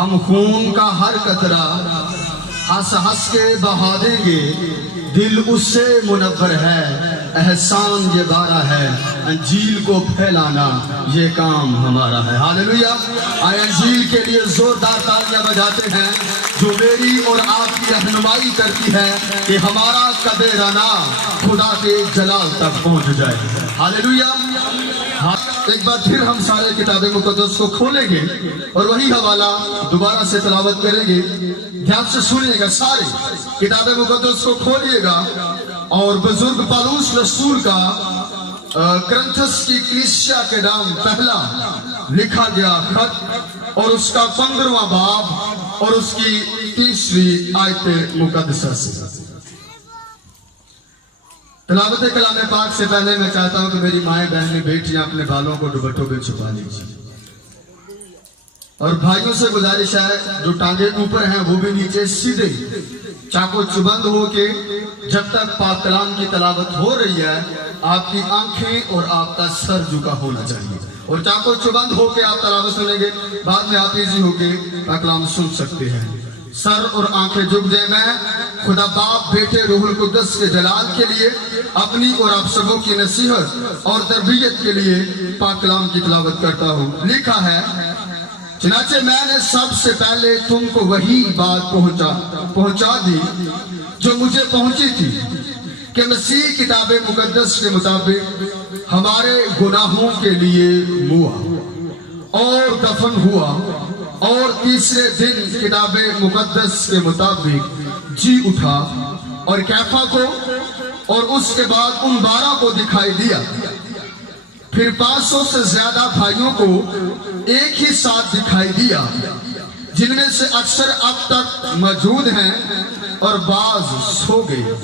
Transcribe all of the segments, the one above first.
ہم خون کا ہر قطرہ ہنس ہنس کے بہا دیں گے، دل اس سے منور ہے، احسان یہ بارہ ہے، انجیل کو پھیلانا یہ کام ہمارا ہے۔ ہاللویا! آئے انجیل کے لیے زوردار تالیاں بجاتے ہیں جو میری اور آپ کی رہنمائی کرتی ہے کہ ہمارا قد رنا خدا کے جلال تک پہنچ جائے۔ ہاللویا! ایک بار پھر ہم سارے کتاب مقدس کو کھولیں گے اور وہی حوالہ دوبارہ سے تلاوت کریں گے۔ دھیان سے سنیے گا، سارے کتاب مقدس کو کھولیے گا اور بزرگ پالوس رسول کا کرنتھس کی کلیسیا کے نام پہلا لکھا گیا خط اور اس کا 15واں باب اور اس کی 30ویں آیت مقدسہ سے تلاوت کلام پاک سے پہلے میں چاہتا ہوں کہ میری مائیں بہنیں بیٹیاں اپنے بالوں کو دوپٹوں پہ چھپا لیجیے، اور بھائیوں سے گزارش ہے جو ٹانگیں اوپر ہیں وہ بھی نیچے سیدھے چاقو چبند ہو کے جب تک پاک کلام کی تلاوت ہو رہی ہے آپ کی آنکھیں اور آپ کا سر جھکا ہونا چاہیے، اور چاقو چبند ہو کے آپ تلاوت سنیں گے، بعد میں آپ ایزی ہو کے پاک کلام سن سکتے ہیں۔ سر اور آنکھیں جھک جائیں۔ میں خدا باپ بیٹے روح القدس کے جلال کے لیے اپنی اور آپ سبوں کی نصیحت اور تربیت کے لیے پاک کلام کی تلاوت کرتا ہوں۔ لکھا ہے، چنانچہ میں نے سب سے پہلے تم کو وہی بات پہنچا دی جو مجھے پہنچی تھی کہ مسیح کتاب مقدس کے مطابق ہمارے گناہوں کے لیے ہوا اور دفن ہوا اور تیسرے دن کتاب مقدس کے مطابق جی اٹھا، اور کیفا کو اور اس کے بعد ان 12 کو دکھائی دیا، پھر 500 سے زیادہ بھائیوں کو ایک ہی ساتھ دکھائی دیا، جن میں سے اکثر اب تک موجود ہیں اور بعض سو گئے،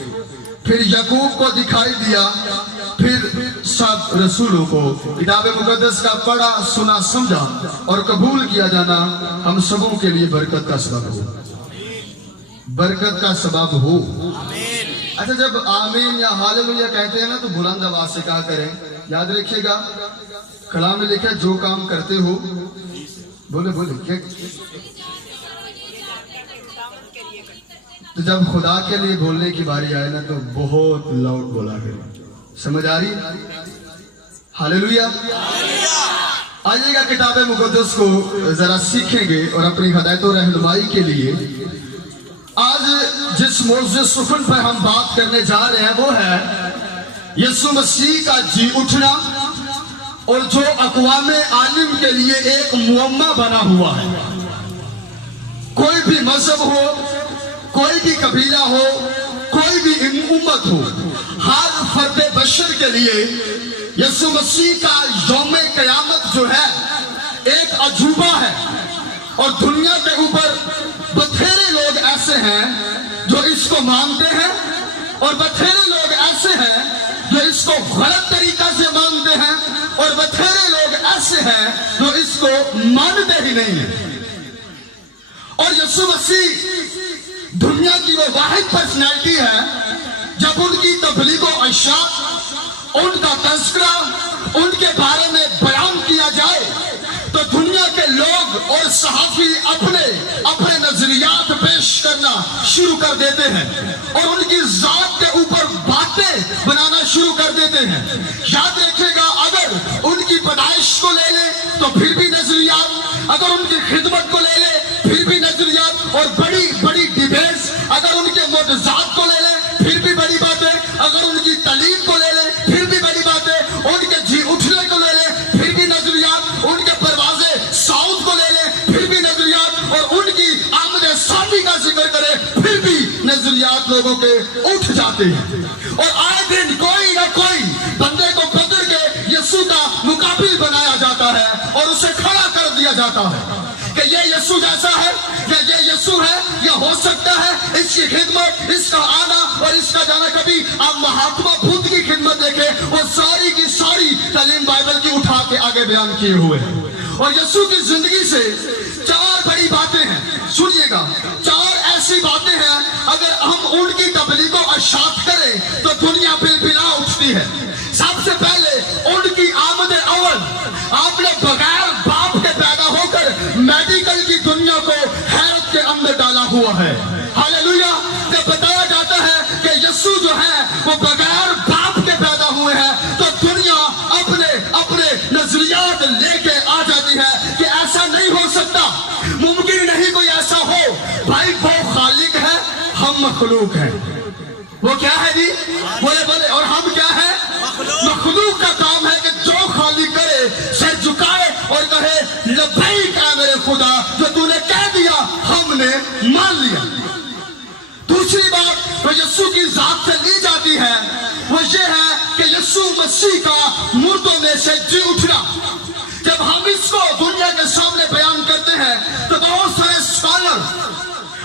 پھر یعقوب کو دکھائی دیا، پھر سب رسولوں کو۔ کتاب مقدس کا پڑھا سنا سمجھا اور قبول کیا جانا ہم سبوں کے لیے برکت کا سبب ہو، برکت کا سبب ہو۔ اچھا، جب آمین یا ہاللویا کہتے ہیں نا تو بلند آواز سے کہا کریں۔ یاد رکھیے گا کلام میں لکھا ہے جو کام کرتے ہو بولے بولے، تو جب خدا کے لیے بولنے کی باری آئے نا تو بہت لاؤڈ بولا کریں۔ سمجھ آ رہی؟ ہاللویا! آئیے گا کتاب مقدس کو ذرا سیکھیں گے اور اپنی ہدایت و رہنمائی کے لیے آج جس موضوع سخن پر ہم بات کرنے جا رہے ہیں وہ ہے یسوع مسیح کا جی اٹھنا، اور جو اقوام عالم کے لیے ایک معمہ بنا ہوا ہے۔ کوئی بھی مذہب ہو، کوئی بھی قبیلہ ہو، کوئی بھی امت ہو، ہر فرد بشر کے لیے یسوع مسیح کا یوم قیامت جو ہے ایک عجوبہ ہے، اور دنیا کے اوپر بتھیرے لوگ ایسے ہیں جو اس کو مانتے ہیں، اور بتھیرے لوگ ایسے ہیں جو اس کو غلط طریقہ سے مانتے ہیں، اور بتھیرے لوگ ایسے ہیں جو اس کو مانتے ہی نہیں ہیں۔ اور یسوع مسیح دنیا کی وہ واحد پرسنالٹی ہے جب ان کی تبلیغ و ارشاد، ان کا تذکرہ، ان کے بارے میں بیان کیا جائے تو دنیا کے لوگ اور صحافی اپنے نظریات پیش کرنا شروع کر دیتے ہیں اور ان کی ذات کے اوپر باتیں بنانا شروع کر دیتے ہیں۔ یاد رکھے گا، اگر ان کی پیدائش کو لے لے تو پھر بھی نظریات، اگر ان کی خدمت کو لے لے پھر بھی نظریات، اور بڑی بڑی ڈیبیٹس، اگر ان کے معجزات کو لے لے پھر بھی بڑی باتیں، اگر ان کی تعلیم کو لے لے پھر بھی بڑی باتیں، ان کے جی اٹھنے کو لے لے پھر بھی نظریات، ان کے پروازے ساؤتھ کو لے لے پھر بھی نظریات، اور ان کی آمد ثانی کا ذکر کرے پھر بھی نظریات لوگوں کے اٹھ جاتے ہیں۔ اور آئے دن کوئی نہ کوئی بندے کو پکڑ کے یسوع کا مقابل بنایا جاتا ہے اور اسے کھڑا کر دیا جاتا ہے کہ یہ یسوع جیسا ہے، یہ یسوع ہے، یہ ہو سکتا ہے۔ اس کی خدمت، اس کا آنا اور اس کا جانا، کبھی آپ مہاتما بدھ کی خدمت دیکھیں، وہ ساری کی ساری تعلیم بائبل کی اٹھا کے آگے بیان کیے ہوئے ہیں۔ اور یسوع کی زندگی سے 4 بڑی باتیں ہیں، سنیے گا، 4 ایسی باتیں ہیں اگر ہم ان کی تبلیغ و ارشاد کریں تو دنیا بلبلا اٹھتی ہے۔ سب سے پہلے ان کی آمد اول، آپ نے بغیر باپ کے پیدا ہو کر میڈیکل کی دنیا کو کے اندر ڈالا ہوا ہے. ہاللویا. جب بتایا جاتا ہے کہ یسوع جو ہے وہ بغیر باپ کے پیدا ہوئے ہیں تو دنیا اپنے نظریات لے کے آ جاتی ہے کہ ایسا نہیں ہو سکتا, ممکن نہیں کوئی ایسا ہو. بھائی وہ خالق ہے, ہم مخلوق ہیں. وہ کیا ہے جی؟ بولے اور ہم کیا ہے؟ مخلوق کا کام ہے کہ جو خالق کرے سر جھکائے اور کہے لبیک اے میرے خدا, جو تو نے کہہ دیا ہم نے مان لیا. دوسری بات جو یسوع کی ذات سے لی جاتی ہے وہ یہ ہے کہ یسوع مسیح کا مردوں میں سے جی اٹھنا. جب ہم اس کو دنیا کے سامنے بیان کرتے ہیں تو بہت سارے اسکالر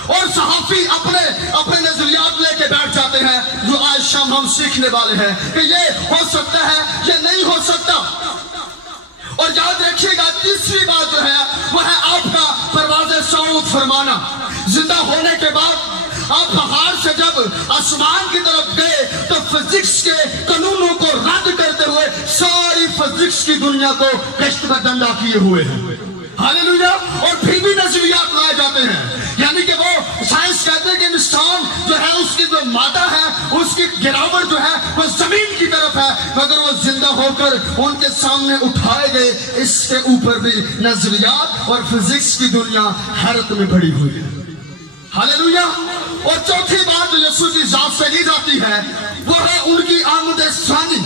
اور صحافی اپنے نظریات لے کے بیٹھ جاتے ہیں جو آج شام ہم سیکھنے والے ہیں کہ یہ ہو سکتا ہے, یہ نہیں ہو سکتا. اور یاد رکھیے گا تیسری بات جو ہے وہ ہے آپ کا پرواز صعود فرمانا. زندہ ہونے کے بعد آپ پہاڑ سے جب آسمان کی طرف گئے تو فزکس کے قانونوں کو رد کرتے ہوئے ساری فزکس کی دنیا کو کشت میں ڈنڈا کیے ہوئے ہیں. ہاللویا. اور پھر بھی نظریات لائے جاتے ہیں, یعنی کہ وہ سائنس کہتے ہیں کہ انسان جو ہے اس کی جو مادہ ہے اس کی گراوٹ جو ہے وہ زمین کی طرف ہے, مگر وہ زندہ ہو کر ان کے سامنے اٹھائے گئے. اس کے اوپر بھی نظریات اور فزکس کی دنیا حیرت میں پڑی ہوئی ہے. ہاللویا. اور چوتھی بات جو یسوع کی ذات سے لی جاتی ہے وہ ہے ان کی آمد ثانی,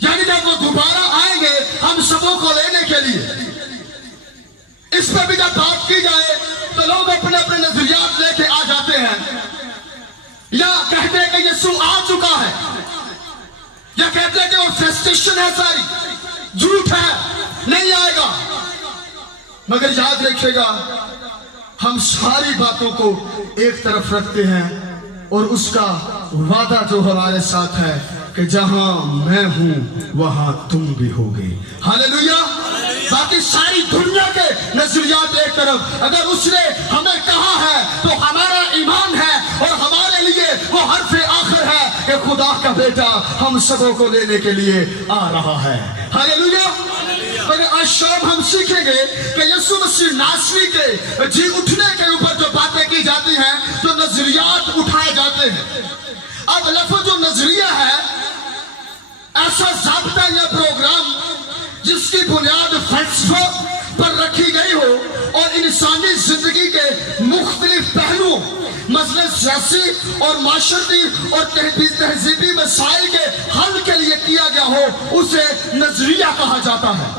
یعنی جب وہ دوبارہ آئیں گے ہم سبوں کو لینے کے لیے. اس پر بھی جب بات کی جائے تو لوگ اپنے نظریات لے کے آ جاتے ہیں, یا کہتے ہیں کہ یسوع آ چکا ہے, یا کہتے ہیں کہ وہ فرسٹریشن ہے ساری, جھوٹ ہے, نہیں آئے گا. مگر یاد رکھیے گا ہم ساری باتوں کو ایک طرف رکھتے ہیں اور اس کا وعدہ جو ہمارے ساتھ ہے کہ جہاں میں ہوں وہاں تم بھی ہوگے. ہاللویا. باقی ساری دنیا کے نظریات ایک طرف, اگر اس نے ہمیں کہا ہے تو ہمارا ایمان ہے اور ہمارے لیے وہ حرف آخر ہے کہ خدا کا بیٹا ہم سبوں کو لینے کے لیے آ رہا ہے. ہاللویا. مگر آج شام ہم سیکھیں گے کہ یسوع مسیح ناصری کے جی اٹھنے کے اوپر جو باتیں کی جاتی ہیں جو نظریات اٹھائے جاتے ہیں. اب لفظ جو نظریہ ہے ایسا ضابطہ یا پروگرام جس کی بنیاد فلسفہ پر رکھی گئی ہو اور انسانی زندگی کے مختلف پہلوؤں مثلاً سیاسی اور معاشرتی اور تہذیبی مسائل کے حل کے لیے کیا گیا ہو, اسے نظریہ کہا جاتا ہے.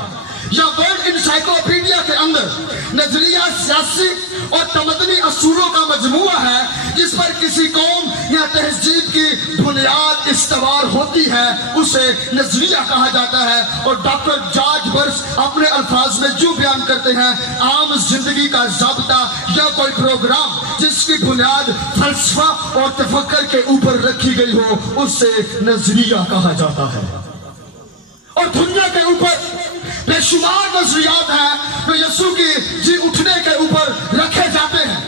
یا ورلڈ انسائکلوپیڈیا کے اندر نظریہ سیاسی اور تمدنی اصولوں کا مجموعہ ہے جس پر کسی قوم یا تہذیب کی بنیاد استوار ہوتی ہے, اسے نظریہ کہا جاتا ہے. اور ڈاکٹر جارج برس اپنے الفاظ میں جو بیان کرتے ہیں عام زندگی کا ضابطہ یا کوئی پروگرام جس کی بنیاد فلسفہ اور تفکر کے اوپر رکھی گئی ہو اسے نظریہ کہا جاتا ہے. اور دنیا کے اوپر بے شمار نظریات ہیں جو یسوع کی جی اٹھنے کے اوپر رکھے جاتے ہیں,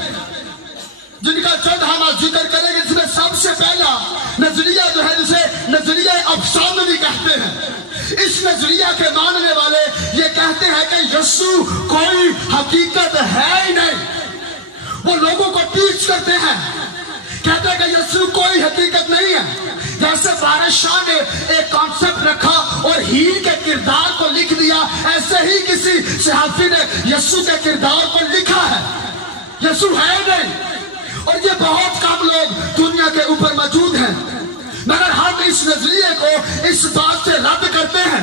جن کا چند ہم ذکر کریں گے. جس میں سب سے پہلا نظریہ جو ہے جسے نظریہ افسانوی کہتے ہیں. اس نظریہ کے ماننے والے یہ کہتے ہیں کہ یسوع کوئی حقیقت ہے ہی نہیں. وہ لوگوں کو ٹیچ کرتے ہیں, کہتے ہیں کہ یسوع کوئی حقیقت نہیں ہے. جیسے بارش شاہ نے ایک کانسیپٹ رکھا اور ہیل کے کردار کو لکھ دیا, ایسے ہی کسی صحافی نے یسوع کے کردار کو لکھا ہے. یسوع ہے نہیں. اور یہ بہت کم لوگ دنیا کے اوپر موجود ہیں. مگر ہم اس نظریے کو اس بات سے رد کرتے ہیں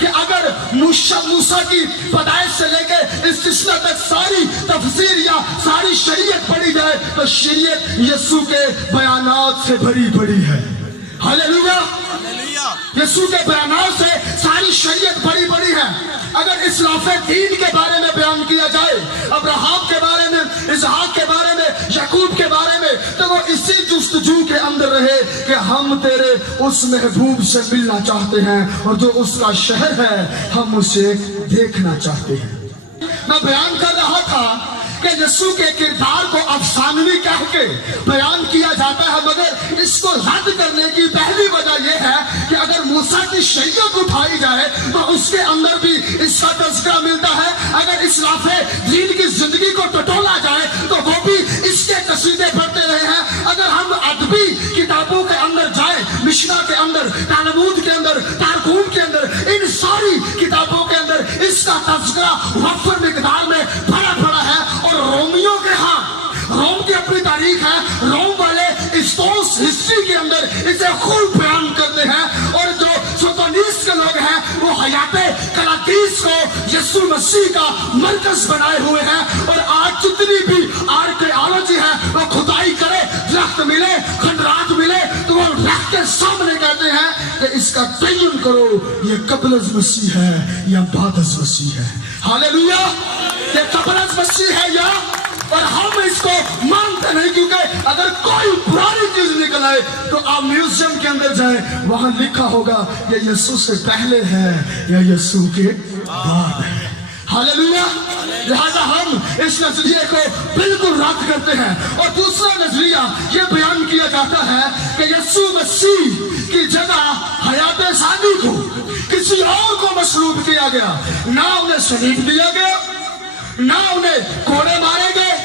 کہ اگر موسیٰ کی پیدائش سے لے کے استثنا تک ساری تفسیر یا ساری شریعت پڑھی جائے تو شریعت یسوع کے بیانات سے بھری پڑی ہے. ہاللویا. یسوع کے بیانات سے ساری شریعت بڑی بڑی ہے. اگر اسلاف دین کے بارے میں بیان کیا جائے, ابراہیم کے بارے میں, اسحاق کے بارے میں, یعقوب کے بارے میں, تو وہ اسی جستجو کے اندر رہے کہ ہم تیرے اس محبوب سے ملنا چاہتے ہیں اور جو اس کا شہر ہے ہم اسے دیکھنا چاہتے ہیں. میں بیان کر رہا تھا کہ یسوع کے کردار کو افسانوی کہہ کے بیان کیا جاتا ہے, مگر اس کو رد کرنے کی پہلی وجہ یہ ہے کہ اگر موسیٰ کی شریعت اٹھائی جائے تو اس کے اندر بھی اس کا تذکرہ ملتا ہے. اگر اسلاف دین کی زندگی کو ٹٹولا جائے जिसका तज़किरा वफ़र मिक़दार में भरा पड़ा है। और रोमियों के रोम की अपनी तारीख है, रोम वाले स्टोन्स हिस्ट्री के अंदर इसे खूब बयान करते हैं। और जो सोतोनीस के लोग हैं वो हयाते कलातीस को यीशु मसीह का मरकज बनाए हुए हैं। और आज जितनी भी आर्कियोलॉजी है वो खुदाई करे, दरख्त मिले, खंडरात मिले, तो वो रख के सामने कहते हैं कि इसका तयन करो ये कब्ल अज़ मसीह है या बाद अज़ मसीह है। हालेलुया, ये कब्ल अज़ मसीह है या, और हम इसको मानते नहीं, क्योंकि अगर कोई पुरानी चीज निकल आए तो आप म्यूजियम के अंदर जाएं, वहां लिखा होगा ये यीशु से पहले है या यीशु के बाद है। हालेलुया, लिहाजा हम इस नजरिए को बिल्कुल रद्द करते हैं। और दूसरा नजरिया ये बयान किया जाता है कि यीशु मसीह की जगह हयात सानी को किसी और को मसलूब किया गया। ना उन्हें शहीद दिया गया, ना उन्हें कोड़े मारे गए,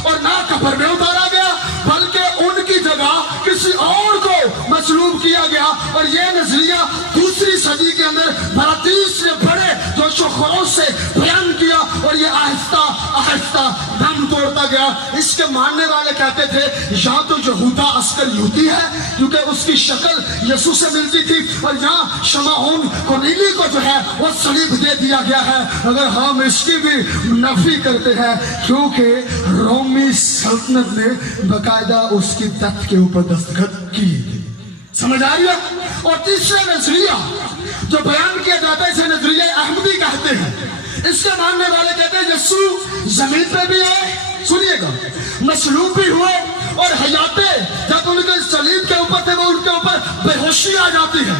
और ना कब्र में उतारा गया, बल्कि उनकी जगह किसी और को मसलूब किया गया। और ये नजरिया दूसरी सदी के अंदर बरातीस ने बड़े जोशो खरोश से बयान किया, और ये आहिस्ता आहिस्ता दम तोड़ता गया। इसके मानने वाले कहते थे या तो यहूदा अस्कर यूती है, क्योंकि उसकी शक्ल यीशु से मिलती थी, और यहाँ शमाउन कुरनेली को जो है वो सलीब दे दिया गया है। अगर हम इसकी भी नफी करते हैं, क्योंकि रोमी सल्तनत ने बाकायदा उसकी तख्त के ऊपर दस्तखत की। समझ आ रही है? और तीसरा नजरिया जो बयान किया जाता है इसे नजरिया अहमदी कहते हैं। इसके मानने वाले कहते हैं यीशु जमीन पे भी आए, सुनिएगा, मसलूब भी हुए, और हयाते जब उनके सलीब के ऊपर थे वो उनके ऊपर बेहोशी आ जाती है,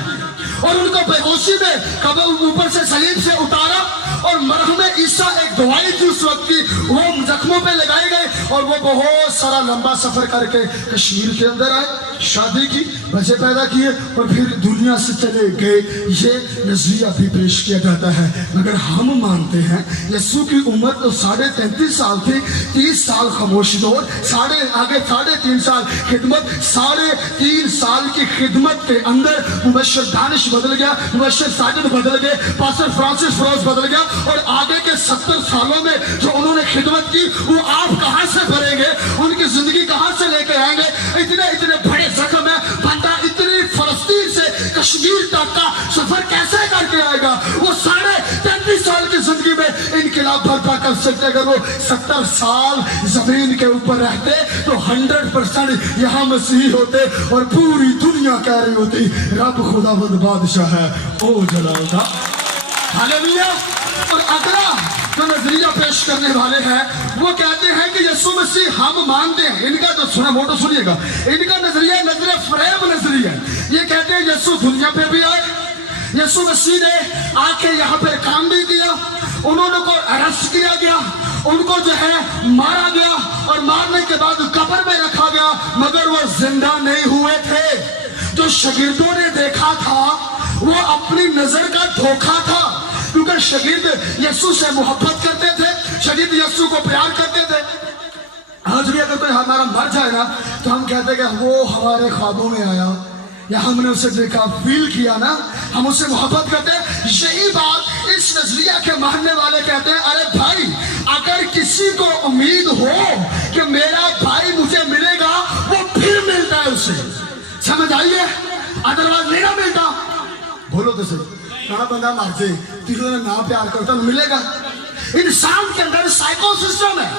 और उनको बेहोशी में कब ऊपर से सलीब से उतारा, और मरहम ईसा एक दवाई थी उस वक्त की, वो जख्मों पे लगाए गए, और वो बहुत सारा लंबा सफर करके कश्मीर के अंदर आए, शादी की, बच्चे पैदा किए, और फिर दुनिया से चले गए। ये नजरिया भी पेश किया जाता है। मगर हम मानते हैं यीशु की उम्र तो 33.5 साल थी, 30 साल खामोशी दौर, आगे 3.5 साल खिदमत, 3.5 साल की खिदमत के अंदर मुबश्शिर दानिश बदल गया, मुबश्शिर साजिद बदल गए, पास्टर फ्रांसिस फरोज बदल गया, और आगे के 70 सालों में जो उन्होंने खिदमत की वो आप कहां से भरेंगे, उनकी जिंदगी कहां से लेकर आएंगे? इतने बड़े जख्म है, बंदा इतनी फलस्तीन से कश्मीर तक का सफर कैसे करके आएगा? वो 33.5 साल की जिंदगी में इनकलाब बर्पा कर सकते। अगर वो 70 साल जमीन के ऊपर रहते तो 100% यहाँ मसीही होते, और पूरी दुनिया कह रही होती रब खुदावंद बादशाह है, ओ जलाल। हालेलुया। और अगला जो नजरिया पेश करने वाले हैं वो कहते हैं कि यीशु मसीह हम मानते हैं, इनका जो सुना मोटो सुनिएगा, इनका नजरिया नजर फ्रेम नजरिया। ये कहते हैं यीशु दुनिया पे भी आए, यीशु मसीह ने आके यहाँ पे काम भी किया, उन्होंने को अरेस्ट किया गया, उनको जो है मारा गया, और मारने के बाद कब्र में रखा गया, मगर वो जिंदा नहीं हुए थे। जो शागिर्दों ने देखा था वो अपनी नजर का धोखा था, क्योंकि शागिर्द यीशु से मोहब्बत करते थे, शागिर्द यीशु को प्यार करते थे। आज भी अगर कोई हमारा मर जाए ना तो हम कहते हैं कि वो हमारे ख्वाबों में आया, या हमने उसे देखा, फील किया ना, हम उससे मोहब्बत करते हैं। यही बात इस नजरिया के मानने वाले कहते हैं, अरे भाई अगर किसी को उम्मीद हो कि मेरा भाई मुझे मिलेगा, वो फिर मिलता है उसे, समझ आइए, अदरवाइज नहीं ना मिलता। बोलो तो सही, कहा बंदा मर जाए तीसरे ना प्यार करता मिलेगा। इंसान के अंदर साइको सिस्टम है,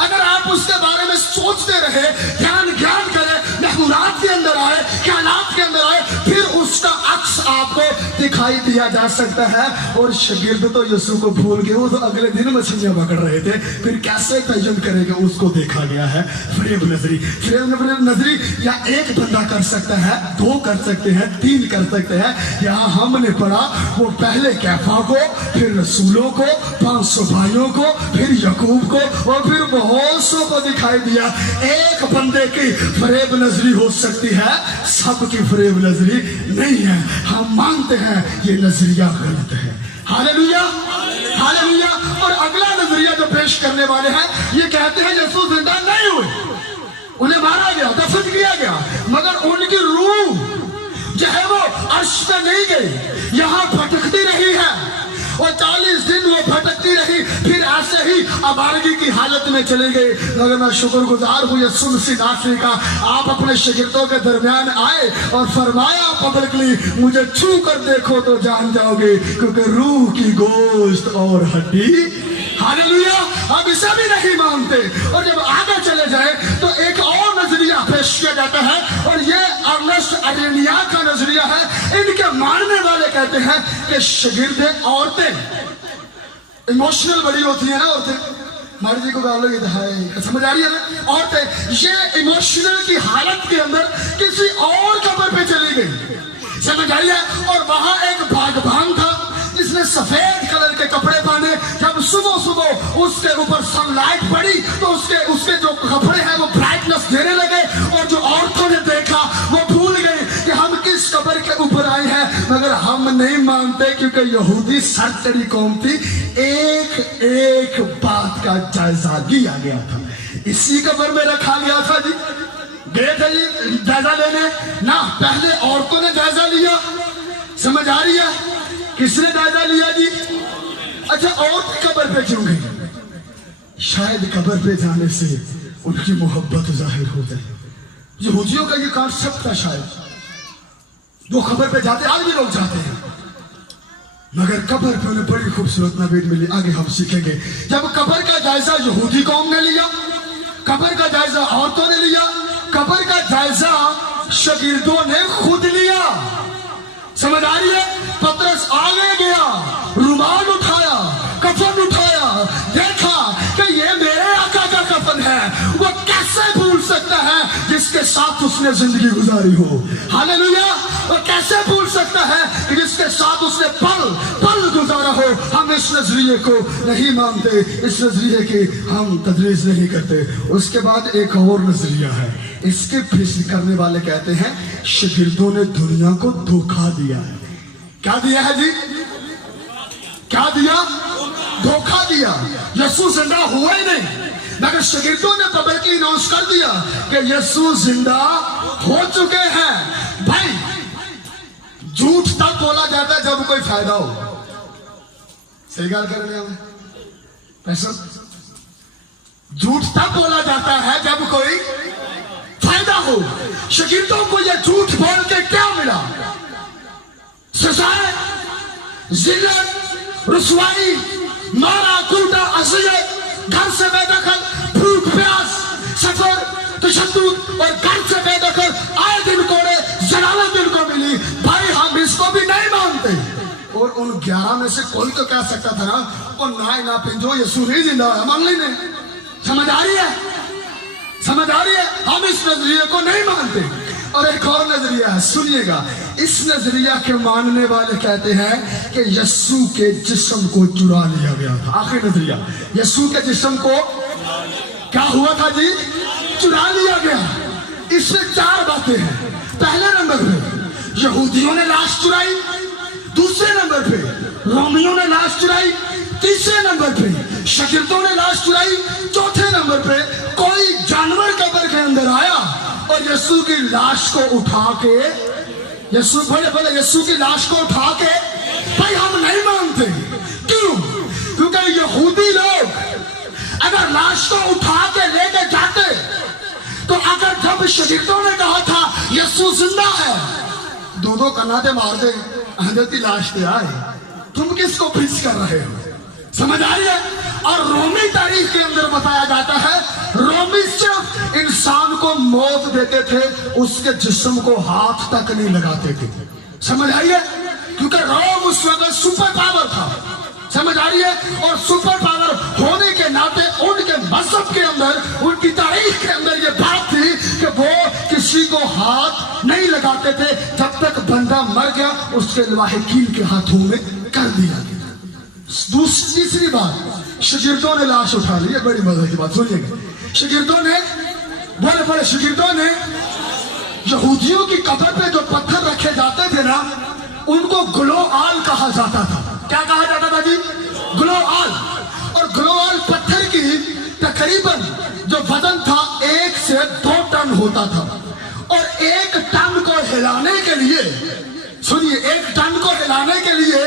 अगर आप उसके बारे में सोचते रहे, ज्ञान करें, महमूरात के अंदर आए, ख्यालात के अंदर आए, फिर उसका अक्स आपको दिखाई दिया जा सकता है। और शागिर्द तो यीशु को भूल गए, वो तो अगले दिन मछलियां पकड़ रहे थे, फिर कैसे तयन करेंगे उसको देखा गया है। फ्रेम नजरी या एक बंदा कर सकता है, 2 कर सकते हैं, 3 कर सकते हैं। यहाँ हमने पढ़ा वो पहले कैफा को, फिर रसूलों को, 500 भाइयों को, फिर यकूब को, और फिर बहुत सौ को दिखाई दिया। एक बंदे की फरेब नजरी हो सकती है, सबकी फरेब नजरी नहीं है। हम मानते हैं ये नजरिया गलत है। Hallelujah, hallelujah. और अगला नजरिया जो पेश करने वाले हैं ये कहते हैं यीशु जिंदा नहीं हुए, उन्हें मारा गया, दफन किया गया, मगर उनकी रूह जो है वो अर्श पे नहीं गई, यहाँ भटकती रही है। और 40 दिन वो भटकती रही, फिर ऐसे ही आवारगी की हालत में चली गई। मगर मैं शुक्रगुजार हूँ यीशु मसीह नासरी का, आप अपने शागिर्दों के दरमियान आए और फरमाया पब्लिकली, मुझे छू कर देखो तो जान जाओगे, क्योंकि रूह की गोश्त और हड्डी। हालेलुया। हम इसे भी नहीं मानते। और जब आगे चले जाए तो एक और नजरिया पेश किया जाता है, और ये अर्नेस्ट अरेनिया का नजरिया है। इनके मानने वाले कहते हैं कि शागिर्दें औरतें इमोशनल बड़ी होती है ना, औरतें मारी जी को गालोगे तो हाय, समझ आ रही है ना। औरतें ये इमोशनल की हालत के अंदर किसी और कब्र पे चली गई, समझ आई है। और वहां एक बागबान था जिसने सफेद कलर के कपड़े पहने। जब सुबह सुबह उसके ऊपर सनलाइट पड़ी तो उसके जो कपड़े हैं वो ब्राइटनेस देने लगे, और जो औरतों ने देखा वो भूल गए कि हम किस कब्र के ऊपर आए हैं। मगर हम नहीं मानते, क्योंकि यहूदी सरचरी कौम थी। एक एक बात का जायजा लिया गया था, इसी कब्र में रखा गया था जी। गए थे जी जायजा लेने ना, पहले औरतों ने जायजा लिया, समझ आ रही है। किसने जायजा लिया जी? अच्छा, औरत कब्र पे क्यों गई? शायद कब्र पे जाने से उनकी मोहब्बत जाहिर हो जाए। यहूदियों का ये कॉन्सेप्ट था शायद। वो कब्र पे जाते, आज भी लोग जाते हैं, मगर कब्र पे उन्हें बड़ी खूबसूरत नवीद मिली। आगे हम सीखेंगे। जब कब्र का जायजा यहूदी कौम ने लिया, कब्र का जायजा औरतों ने लिया, कब्र का जायजा शागिर्दों ने खुद लिया, समझ आ रही है। पतरस आगे गया, रुमाल उठाया, कफन उठाया, देखा कि ये मेरे आका का कफन है। वो कैसे भूल सकता है जिसके साथ उसने जिंदगी गुजारी हो? हालेलुया। वो कैसे भूल सकता है कि जिसके साथ उसने पल पल गुजारा हो? हम इस नजरिए को नहीं मानते, इस नजरिए की हम तदरीस नहीं करते। उसके बाद एक और नजरिया है, इसके पेश करने वाले कहते हैं शागिर्दों ने दुनिया को धोखा दिया है। क्या दिया है जी? क्या दिया? धोखा दिया। यीशु जिंदा हुआ ही नहीं, मगर शागिर्दों ने पब्लिकली अनाउंस कर दिया कि यीशु जिंदा हो चुके हैं। भाई, झूठ तब बोला जाता है जब कोई फायदा हो। सही गल कर रहे हैं पैसा। झूठ तब बोला जाता है जब कोई फायदा हो। शागिर्दों को यह झूठ बोल के क्या मिला? सजाए, जिल्लत, रुसवाई, मारा कूटा, अज़ियत, घर से बेदखल, भूख प्यास, सफर, तशद्दुद और घर से बेदखल आए दिन कोड़े जनावत दिन को मिली। भाई, हम इसको भी नहीं मानते। और उन 11 में से कोई तो कह सकता था ना, वो ना पिंजो यीशु नहीं जिंदा है, मान लेने। समझ आ रही है? समझ आ रही है? हम इस नजरिए को नहीं मानते। और एक और नजरिया है, सुनिएगा। इस नजरिया के मानने वाले कहते हैं कि यीशु के जिस्म को चुरा लिया गया था। आखिरी नजरिया, यीशु के जिस्म को क्या हुआ था जी? चुरा लिया गया। इसमें 4 बातें हैं। पहले नंबर पे यहूदियों ने लाश चुराई, दूसरे नंबर पे रोमियों ने लाश चुराई, तीसरे नंबर पे शागिर्दों ने लाश चुराई, चौथे नंबर पे कोई जानवर कब्र के अंदर आया और यीशु की लाश को उठा के, यीशु बोले यीशु की लाश को उठा के। भाई, हम नहीं मानते। क्यों? क्योंकि यहूदी लोग अगर लाश को उठा के लेके जाते तो अगर जब शागिर्दों ने कहा था यीशु जिंदा है, दो कन्नाते मार दे, हजरत की लाश पे आए, तुम किसको प्रीच कर रहे हो? समझ आ रही है? और रोमी तारीख के अंदर बताया जाता है, रोमी सिर्फ इंसान को मौत देते थे, उसके जिस्म को हाथ तक नहीं लगाते थे। समझ आई है? क्योंकि रोम उस वक्त सुपर पावर था। समझ आ रही है? और सुपर पावर होने के नाते उनके मजहब के अंदर, उनकी तारीख के अंदर ये बात थी कि वो किसी को हाथ नहीं लगाते थे जब तक बंदा मर गया, उसके लवाहिकीन के हाथों में कर दिया गया। तीसरी बात, शागिर्दों ने लाश उठा ली। बड़ी मजा की बात सुनिएगा। शागिर्दों ने बड़े शागिर्दों ने यहूदियों की कब्र पे जो पत्थर रखे जाते थे ना, उनको ग्लोआल कहा जाता था। क्या कहा जाता था जी? ग्लोआल। और ग्लोआल पत्थर की तकरीबन जो वजन था 1 से 2 टन होता था। और 1 टन को हिलाने के लिए, सुनिए, 1 टन को हिलाने के लिए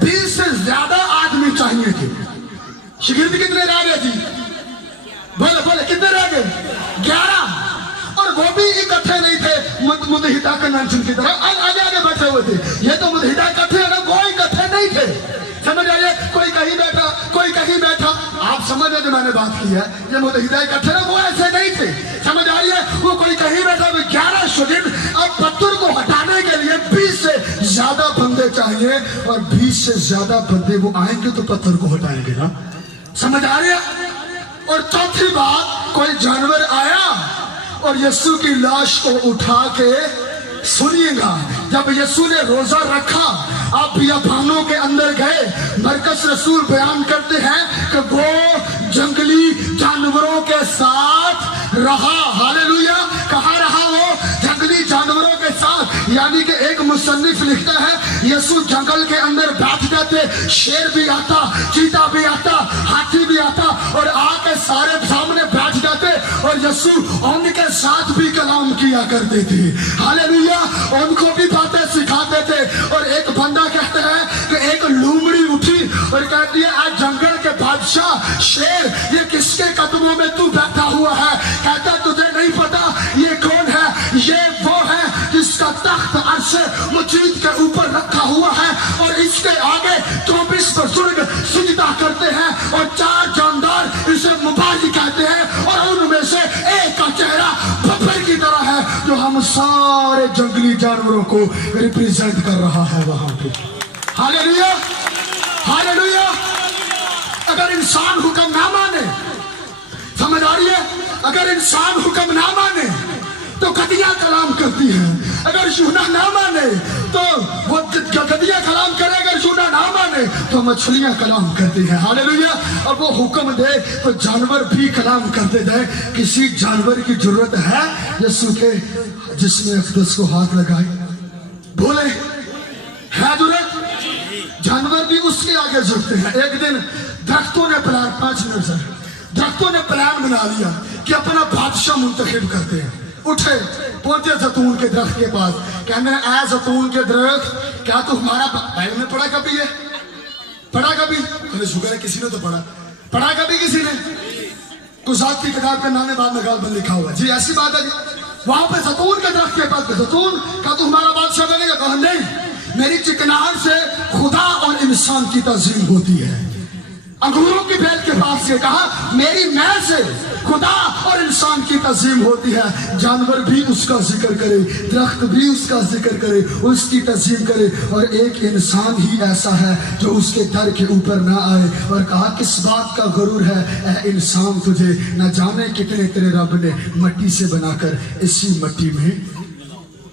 20 से ज्यादा आदमी चाहिए थे। शागिर्द कितने रह गए जी? बोले बोले कितने रह गए? 11। और वो भी इकट्ठे नहीं थे मुदहिदा कन्वेंशन की तरह, आगे आगे बैठे हुए थे। ये तो मुदहिदा इकट्ठे हैं ना, वो इकट्ठे नहीं थे। समझ आइए, कोई कहीं बैठा कोई कहीं बैठा। आप समझ रहे जो मैंने बात की है, ये मुदहिदा इकट्ठे ना, वो ऐसे नहीं थे। समझ आ रही है, वो कोई कहीं बैठा। 11 शागिर्द। अब पत्थर को हटाने के लिए 20 से ज्यादा बंदे चाहिए, और 20 से ज्यादा बंदे वो आएंगे तो पत्थर को हटाएंगे ना। समझ आ रही है? और चौथी बात, कोई जानवर आया और यीशु की लाश को उठा के, सुनिएगा, जब यीशु ने रोजा रखा, आप बियाबानों के अंदर गए, मरकस रसूल बयान करते हैं कि वो जंगली जानवरों के साथ रहा। हालेलुया। कहाँ रहा वो? जंगली जानवरों के साथ। यानी कि एक मुसन्निफ लिखता है, यीशु जंगल के अंदर बैठ जाते, शेर भी आता, चीता भी आता, हाथी भी आता, और आके सारे सामने बैठ जाते, और यीशु उनके साथ भी कलाम किया करते थे। हालेलुया। उनको भी बातें सिखाते थे। और एक बंदा कहते हैं कि एक लूमड़ी उठी और कहती है, आज जंगल के बादशाह शेर, ये किसके कदमों में तू बैठा हुआ है? कहता, तुझे नहीं पता ये कौन है? ये वो है जिसका तख्त अर्शे मजीद के ऊपर रखा हुआ है, और इसके आगे 24 बुजुर्ग सिजदा करते हैं, और 4 जानदार इसे मुबारक कहते हैं, और उनमें से एक का चेहरा बब्बर की तरह है, जो हम सारे जंगली जानवरों को रिप्रेजेंट कर रहा है वहां पे। हालेलुया। हालेलुया। अगर इंसान हुक्म ना माने, समझ आ रही है, अगर इंसान हुक्म ना माने तो गधियां कलाम करती हैं। अगर यूना ना माने तो वो गधियां कलाम करे, अगर यूना ना माने तो मछलियां कलाम करती हैं। हालेलुया। और वो हुक्म दे तो जानवर भी कलाम करते थे। किसी जानवर की जरूरत है यीशु के जिसमें अक़दस को हाथ लगाए? बोले है जरूरत? जानवर भी उसके आगे झुकते हैं। एक दिन दरख्तों ने प्लान, 5 मिनट सर, दरख्तों ने प्लान बना लिया कि अपना बादशाह मुंतखब करते हैं। उठे, पहुंचे जैतून के दरख्त के पास, कहने ऐ जैतून के दरख्त, क्या तू हमारा बाइबल में पढ़ा कभी है? पढ़ा कभी? अरे शुक्र है किसी ने तो पढ़ा। पढ़ा कभी किसी ने? कुज़ात की किताब के नामे बाद में गालबन लिखा हुआ जी, ऐसी बात है। वहां पे जैतून के दरख्त के पास, जैतून का तू हमारा बादशाह बनेगा? कहा नहीं, मेरी चिकनाहट से खुदा और इंसान की तज़ीम होती है। अंगूरों की बेल के पास से कहा, मेरी मैं से खुदा और इंसान की तज़ीम होती है। जानवर भी उसका जिक्र करे, दरख्त भी उसका जिक्र करे, उसकी तज़ीम करे, और एक इंसान ही ऐसा है जो उसके दर के ऊपर ना आए। और कहा, किस बात का गरूर है ऐ इंसान तुझे, न जाने कितने तेरे रब ने मट्टी से बनाकर इसी मट्टी में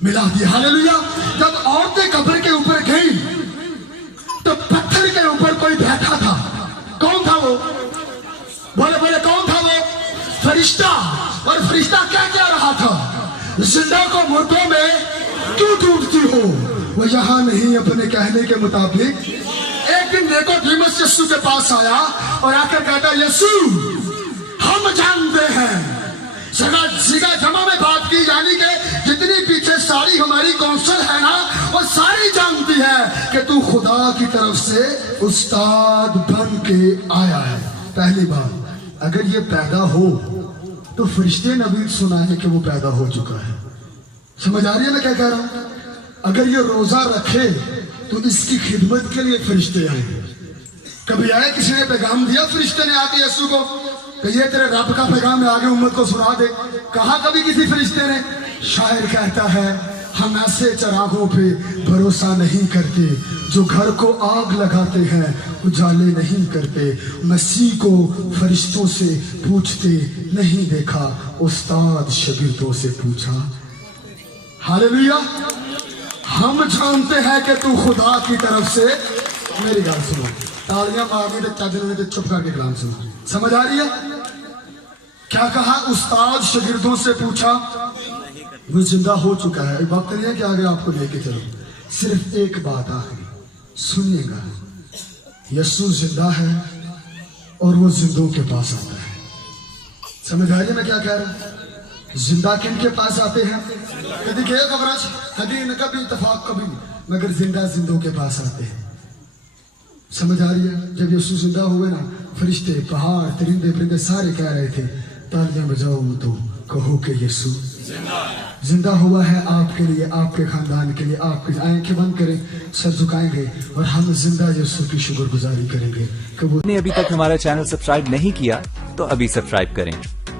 मिला दिया। हालेलुया। जब औरतें कब्र के ऊपर गई तो पत्थर के ऊपर कोई बैठा था। कौन था वो? बोले बोले कौन था वो? फरिश्ता। और फरिश्ता क्या कह रहा था? जिंदा को मुर्दों में क्यों ढूंढती हो? वो यहाँ नहीं अपने कहने के मुताबिक। एक दिन निकोदेमुस यीशु के पास आया और आकर कहता, यीशु हम जानते हैं, सीधा जमा में बात की, यानी कि जितनी पीछे सारी हमारी कौंसल है ना, वो सारी जानती है कि तू खुदा की तरफ से उस्ताद बन के आया है। पहली बात, अगर ये पैदा हो तो फरिश्ते नबी सुना है कि वो पैदा हो चुका है। समझ आ रही है मैं क्या कह रहा हूं? अगर ये रोजा रखे तो इसकी खिदमत के लिए फरिश्ते आए। कभी आए किसी ने पैगाम दिया फरिश्ते ने आके यीशु को कि ये तेरे रब का पैगाम है, आगे उम्मत को सुना दे? कहा कभी किसी फरिश्ते ने? शायर कहता है, हम ऐसे चरागों पे भरोसा नहीं करते जो घर को आग लगाते हैं उजाले नहीं करते। मसीह को फरिश्तों से पूछते नहीं देखा, उस्ताद शागिर्दों से पूछा। हालेलुया। हम जानते हैं कि तू खुदा की तरफ से, मेरी बात सुनो, तालियां मारनी तो चादर में तो चुप करके कलाम सुनो। समझ आ रही है? क्या कहा? उस्ताद शागिर्दों से पूछा, वो जिंदा हो चुका है। वक्त नहीं है कि आगे आपको लेके चलो, सिर्फ एक बात आखिरी सुनिएगा, यीशु जिंदा है और वो जिंदों के पास आता है। समझ आ रही है मैं क्या कह रहा हूं? जिंदा किन के पास आते हैं? कभी कभी इतफाक कभी, मगर जिंदा जिंदों के पास आते हैं। समझ आ रही है? जब यीशु जिंदा हुए ना, फरिश्ते, पहाड़, परिंदे परिंदे सारे कह रहे थे तालियां बजाओ तो कहो कि यीशु जिंदा हुआ है आपके लिए, आपके खानदान के लिए। आपकी आंखें बंद करें, सर झुकाएंगे और हम जिंदा यीशु की शुक्रगुजारी करेंगे। कबूल। आपने अभी तक हमारा चैनल सब्सक्राइब नहीं किया तो अभी सब्सक्राइब करें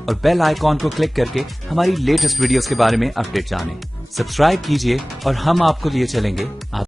और बेल आइकॉन को क्लिक करके हमारी लेटेस्ट वीडियोस के बारे में अपडेट जानें। सब्सक्राइब कीजिए और हम आपको लिए चलेंगे